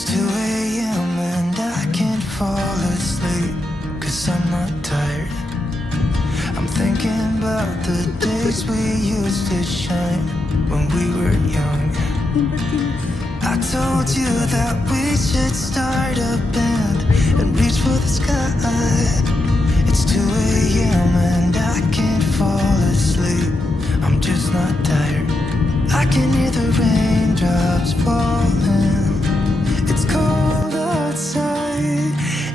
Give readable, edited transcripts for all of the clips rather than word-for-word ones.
It's 2 a.m. and I can't fall asleep, 'cause I'm not tired. I'm thinking about the days we used to shine when we were young. I told you that we should start a band and reach for the sky. It's 2 a.m. and I can't fall asleep, I'm just not tired. I can hear the raindrops falling. It's cold outside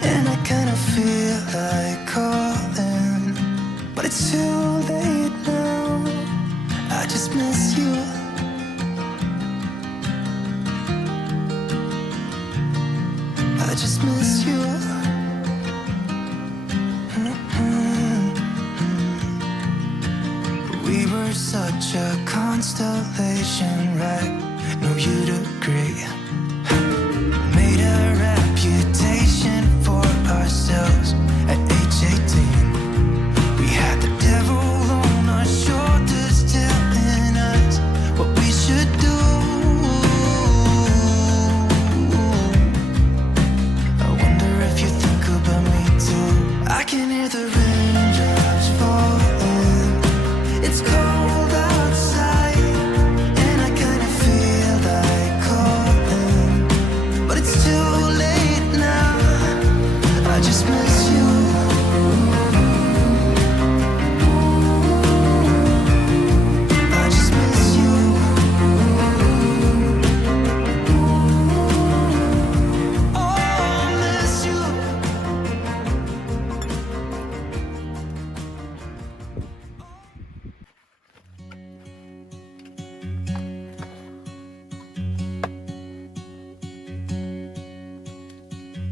and I kinda feel like calling, but it's too late now. I just miss you. I just miss you. We were such a constellation, right? No, you'd agree. Made a reputation for ourselves at age 18. We had the devil on our shoulders telling us what we should do. I wonder if you think about me too. I can hear the raindrops falling. It's cold outside and I kinda feel like calling, but it's too late now. I just miss you. I just miss you. Oh, I miss you.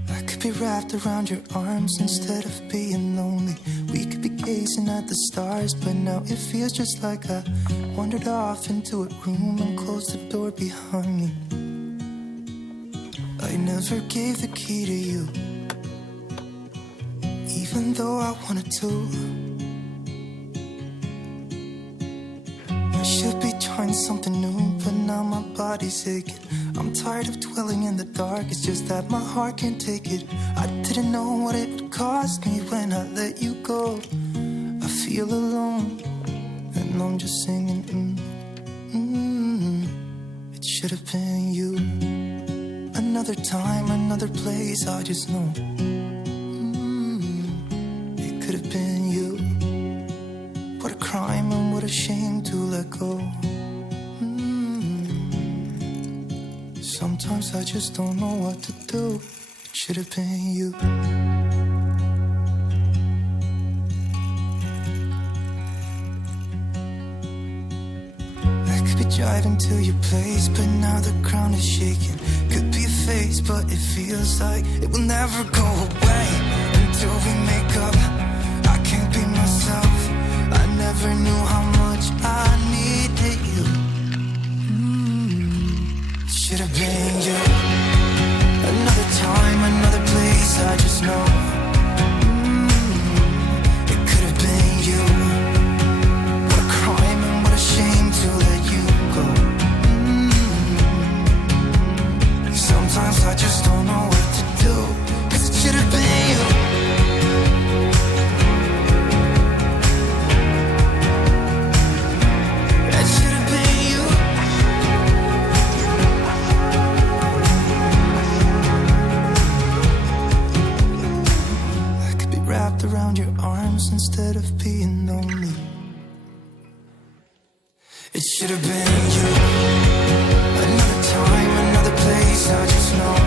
I could be wrapped around your arms instead of being lonely. We could be gazing at the stars, but now it feels just like I wandered off into a room and closed the door behind me. I never gave the key to you, even though I wanted to. I should be trying something new, but now my body's aching. I'm tired of dwelling in the dark, it's just that my heart can't take it. I didn't know what it would cost me when I let you go. I feel alone, and I'm just singing, It should have been you. Another time, another place, I just know. It could have been you. What a crime and what a shame to let go. Sometimes I just don't know what to do. It should have been you. I could be driving to your place, but now the ground is shaking. Could be a phase, but it feels like it will never go away until we make up. I can't be myself. I never knew how much I needed you. Should have been you. Another time, another place, I just know. It could have been you. What a crime and what a shame to let you go. Sometimes I just don't know what to do, 'cause it should have been you. It should have been you. I could be wrapped around your arms instead of being lonely. It should have been you. Another time, another place, I just know.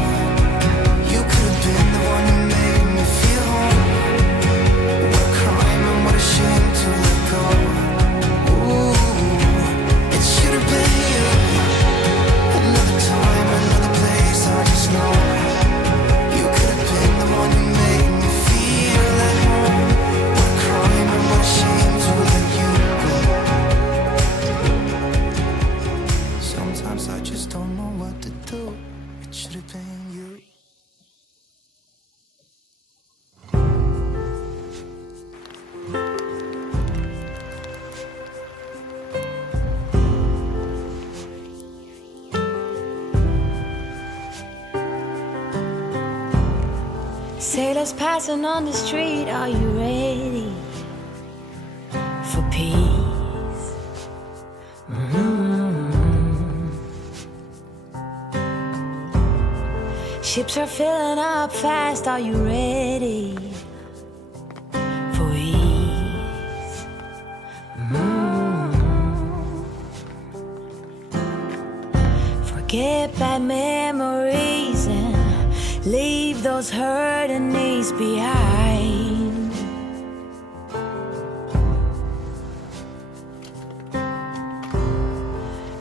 You could have been the one who made me feel home. What a crime and what a shame to let go. Ooh, it should have been you. Another time, another place, I just know. You could have been the one who made me feel at home. What a crime and what a shame to let you go. Sometimes I just don't know what to do. It should have been you. Sailors passing on the street, are you ready for peace? Ships are filling up fast, are you ready for ease? Forget bad memories and leave those hurting knees behind.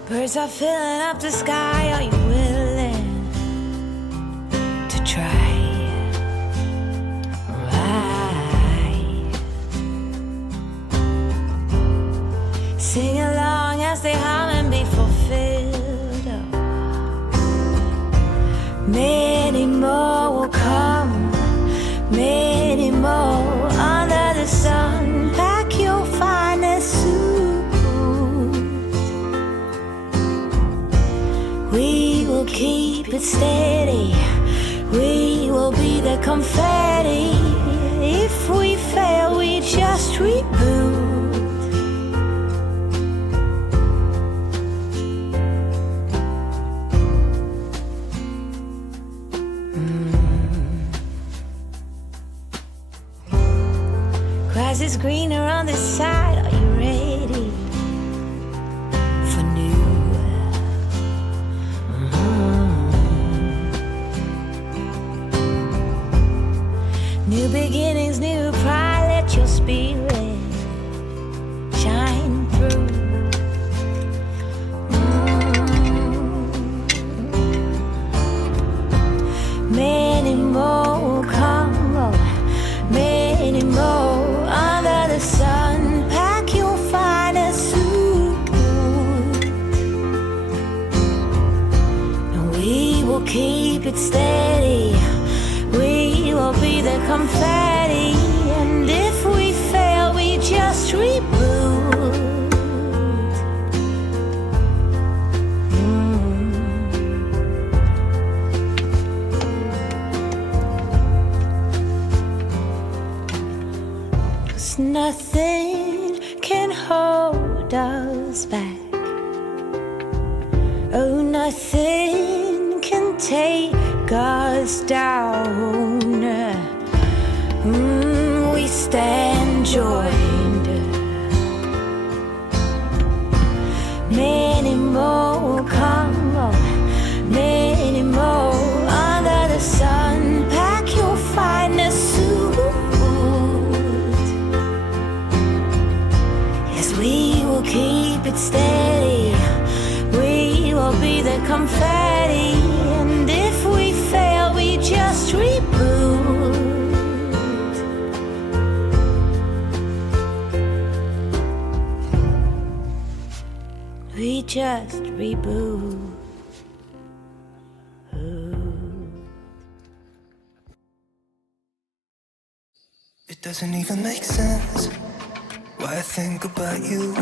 Birds are filling up the sky, are you willing to try? Right. Sing along as they hum and be fulfilled. Many more will come, many more under the sun. Pack your finest suit. We will keep it steady, we will be the confetti. If we fail, we just reboot. Grass is greener on this side, are you ready for new? New beginnings, new pride, let your spirit shine through. Many more will come, oh, many more under the sun. Pack your finest suit, and we will keep it steady. We will be the confetti, and if we fail, we just reboot. Nothing can hold us back. Oh, nothing can take us down. We stand joined. Many more will come, oh, many more under the sun. Pack your finest suit. We will keep it steady, we will be the confetti, and if we fail, we just reboot. We just reboot. It doesn't even make sense why I think about you.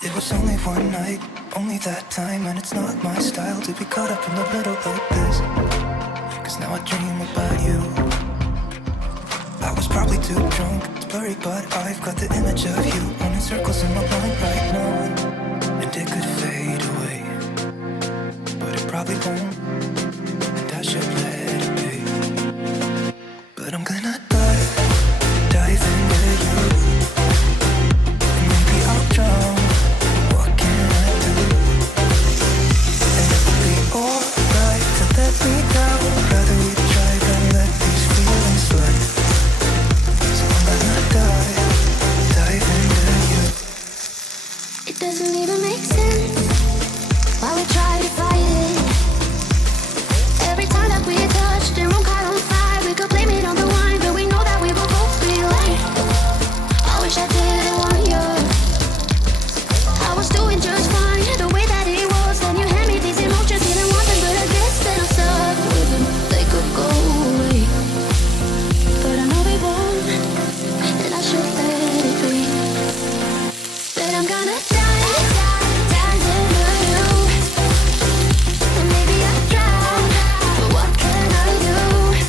It was only one night, only that time, and it's not my style to be caught up in the middle like this. Cause now I dream about you. I was probably too drunk, it's blurry, but I've got the image of you running circles in my mind right now. And it could fade away, but it probably won't, and I should let it be. But I'm gonna dive into you. Drown. What can I do? And it would be alright to let me down. Rather we try than let these feelings slide. So I'm gonna dive into you. It doesn't even make sense why we try to fight it. Every time that we touch the wrong car on fire, we could blame it on the wine, but we know that we will both be right. I wish I didn't want you. I was doing just fine, the way that it was. Then you hand me these emotions, didn't want them, but I guess that I'm stuck with them. They could go away, but I know they won't, and I should let it be. But I'm gonna dive into you, and maybe I drown, but what can I do?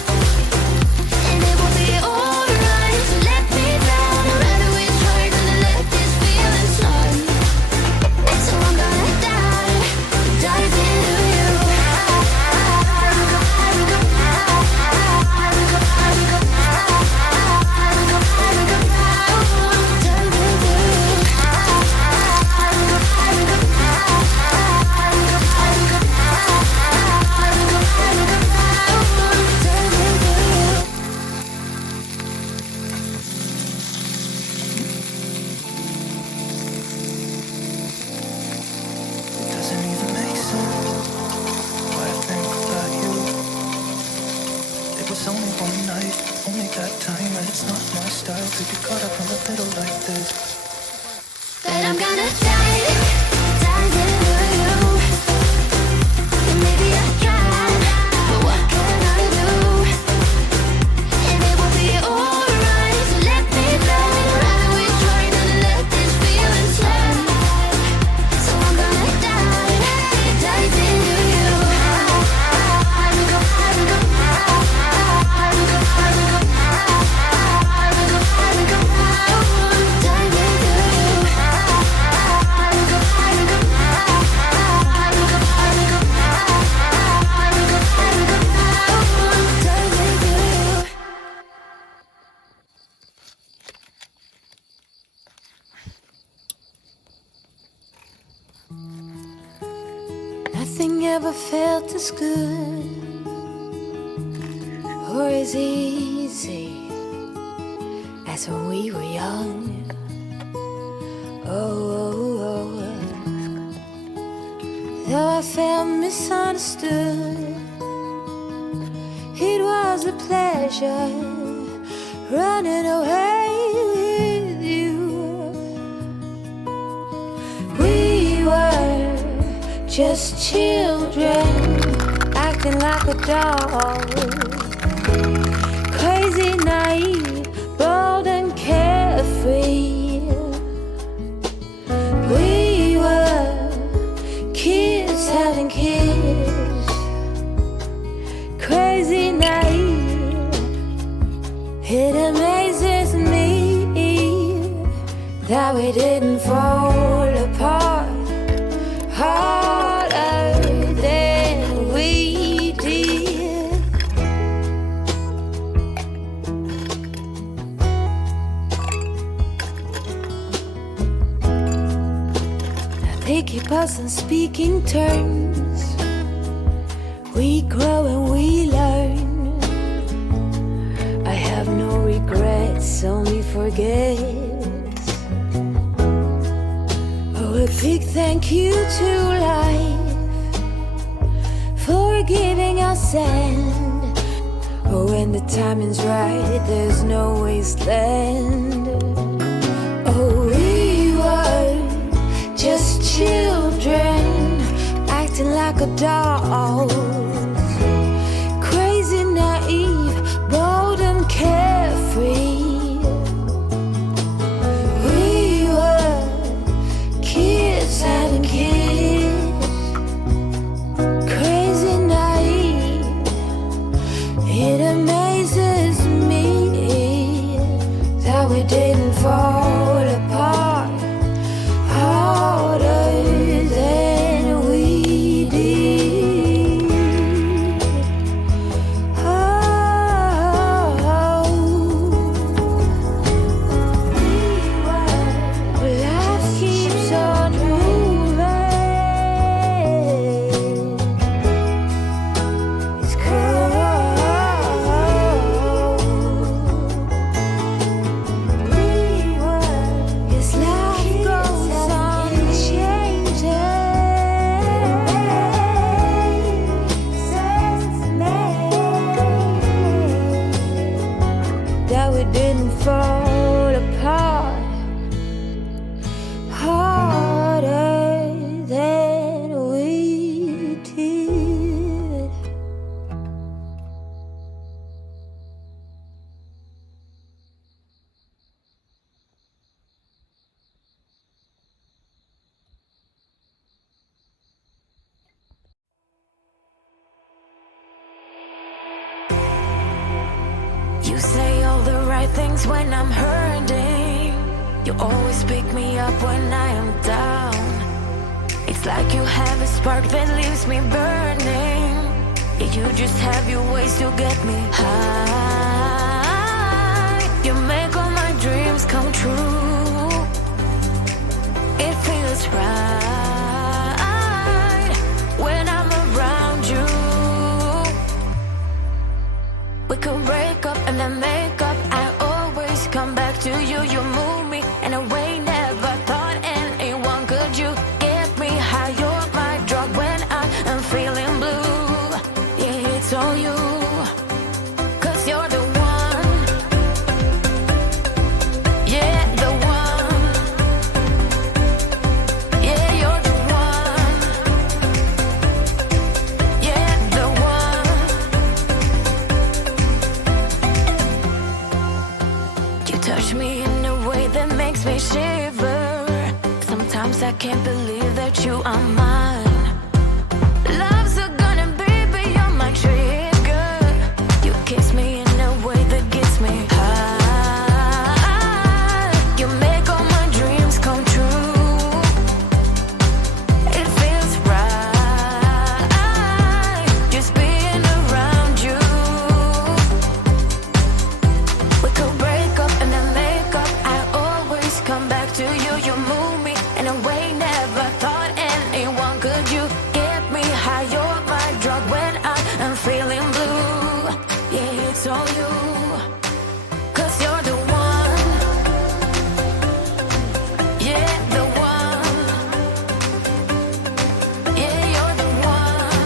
it's not my style to get caught up in the middle like this. But I'm gonna dive into you. And maybe I can, but what can I do? And it will be alright, so let me fly. I've always trying to let this feeling slide. So I'm gonna dive into you. I will go, I will go, I will go, I will go, I will go, I will go, dive into you. I will go, I will go, I will go, I will go, I will go, I will go, dive into you. Nothing ever felt as good or as easy as when we were young. Oh, though I felt misunderstood, it was a pleasure running away with you. We were just children acting like adults, crazy, naive, bold and carefree. We were kids having kids, crazy, naive. It amazes me that we didn't fall apart harder than we did. Now they keep us on speaking terms. We grow and we learn. I have no regrets, only forgets. Oh, a big thank you to life for giving us sand. Oh, when the timing's right, there's no wasteland. Oh, we were just children acting like adults, crazy, naive, bold and carefree. We were kids having kids, crazy, naive. It amazes me that we didn't fall apart harder than we did. Life keeps on moving. It's cold. Yes, life goes on changing. Says that we didn't fall apart harder than we did. You say all the right things when I'm hurting. You always pick me up when I am down. It's like you have a spark that leaves me burning. Yeah, you just have your ways to get me high. You make all my dreams come true. It feels right when I'm around you. We could break up and then make up. I always come back to you. You move me in a way never thought anyone could. You get me high. You're my drug when I am feeling blue. Yeah, it's all you. 'Cause you're the one. I can't believe that you are mine. Love's gonna be beyond my trigger. You kiss me in a way that gets me high. You make all my dreams come true. It feels right just being around you. We could break up and then make up. I always come back to you. You move me in a way never thought anyone could. You get me high, you're my drug when I am feeling blue. Yeah, it's all you, 'cause you're the one. Yeah, the one. Yeah, you're the one.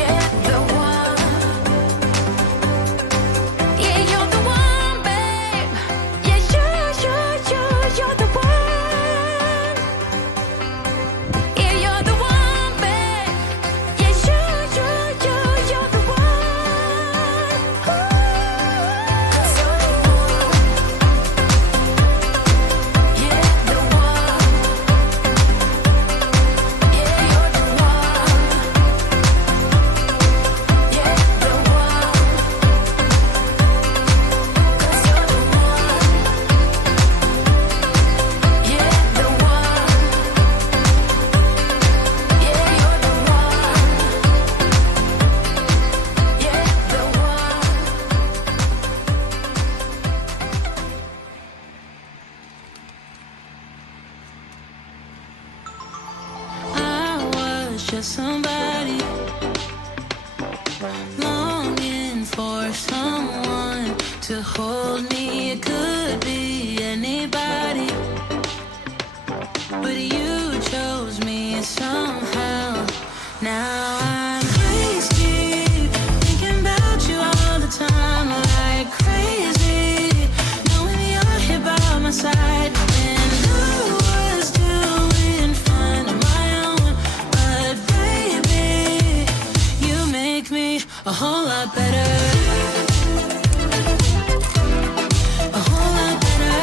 Yeah, the one. Yeah, you're the one, babe. Yeah, you're the one. Yeah, you're the one, babe. Yeah, you're the one. Yeah, the one. Yeah, you're the one. Yeah, the one. 'Cause you're the one. Yeah, the one. Yeah, you're the one. Yeah, the one. I was just somebody longing for someone to hold me. It could be anybody, but you chose me somehow. Now I'm crazy, thinking about you all the time, like crazy, knowing you're here by my side. And I was doing fine on my own, but baby, you make me a whole lot better. A whole lot better.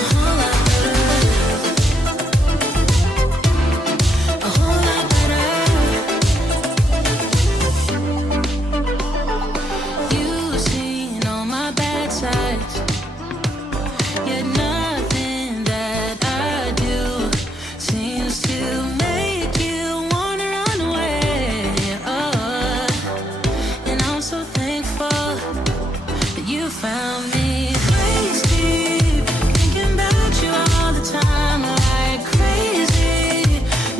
A whole lot better. A whole lot better. You've seen all my bad sides, yet nothing that I do seems to make you wanna run away. Oh, and I'm so thankful that you found me. Crazy, thinking about you all the time, like crazy,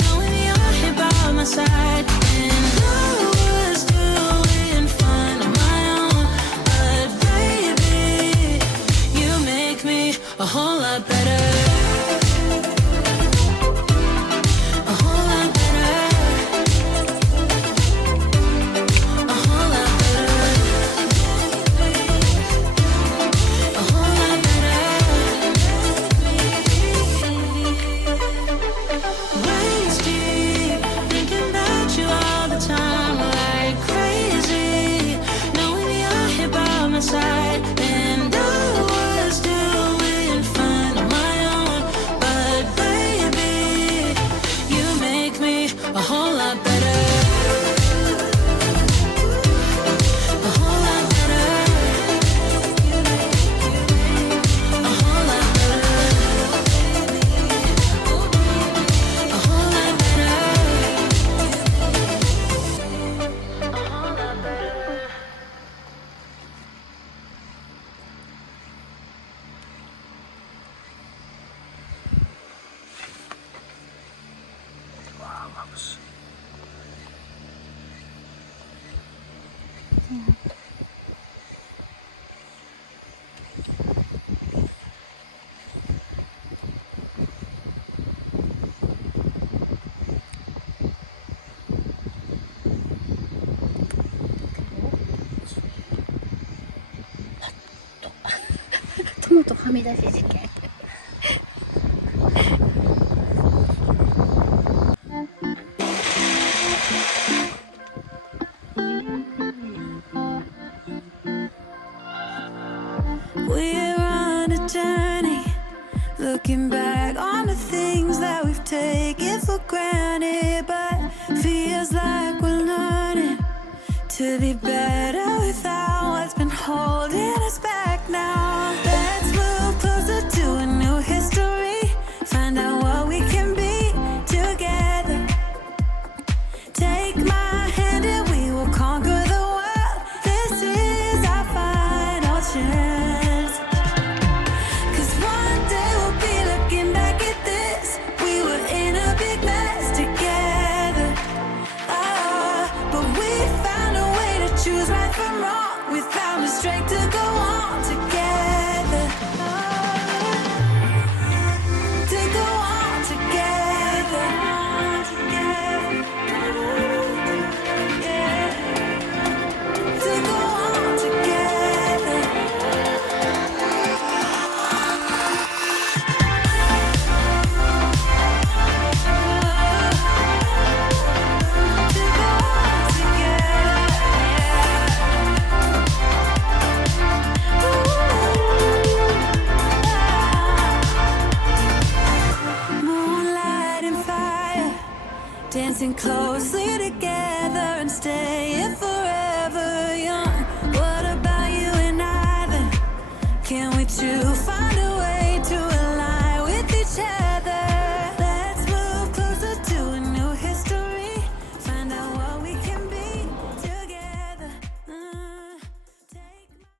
knowing you're here by my side. And I was doing fine on my own, but baby, you make me a whole lot better. A whole lot better. A whole lot better. A whole lot better. Waist deep, thinking about you all the time, like crazy, knowing you're here by my side. And I was doing fine on my own, but baby, you make me a whole lot better. A whole lot better. A whole lot better. A whole lot better.トマトはみ出し事件。We're on a to be better without what's been holding us back now. Let's move closer to a new history. Find out what we can be together. Take my hand and we will conquer the world. This is our final chance. 'Cause one day we'll be looking back at this. We were in a big mess together. But we found a way to choose right from wrong. We found the strength to go on together. To go on together. Yeah. To go on together. To go on together. Moonlight and fire, dancing closely together and staying forever young. What about you and I then? Can we two find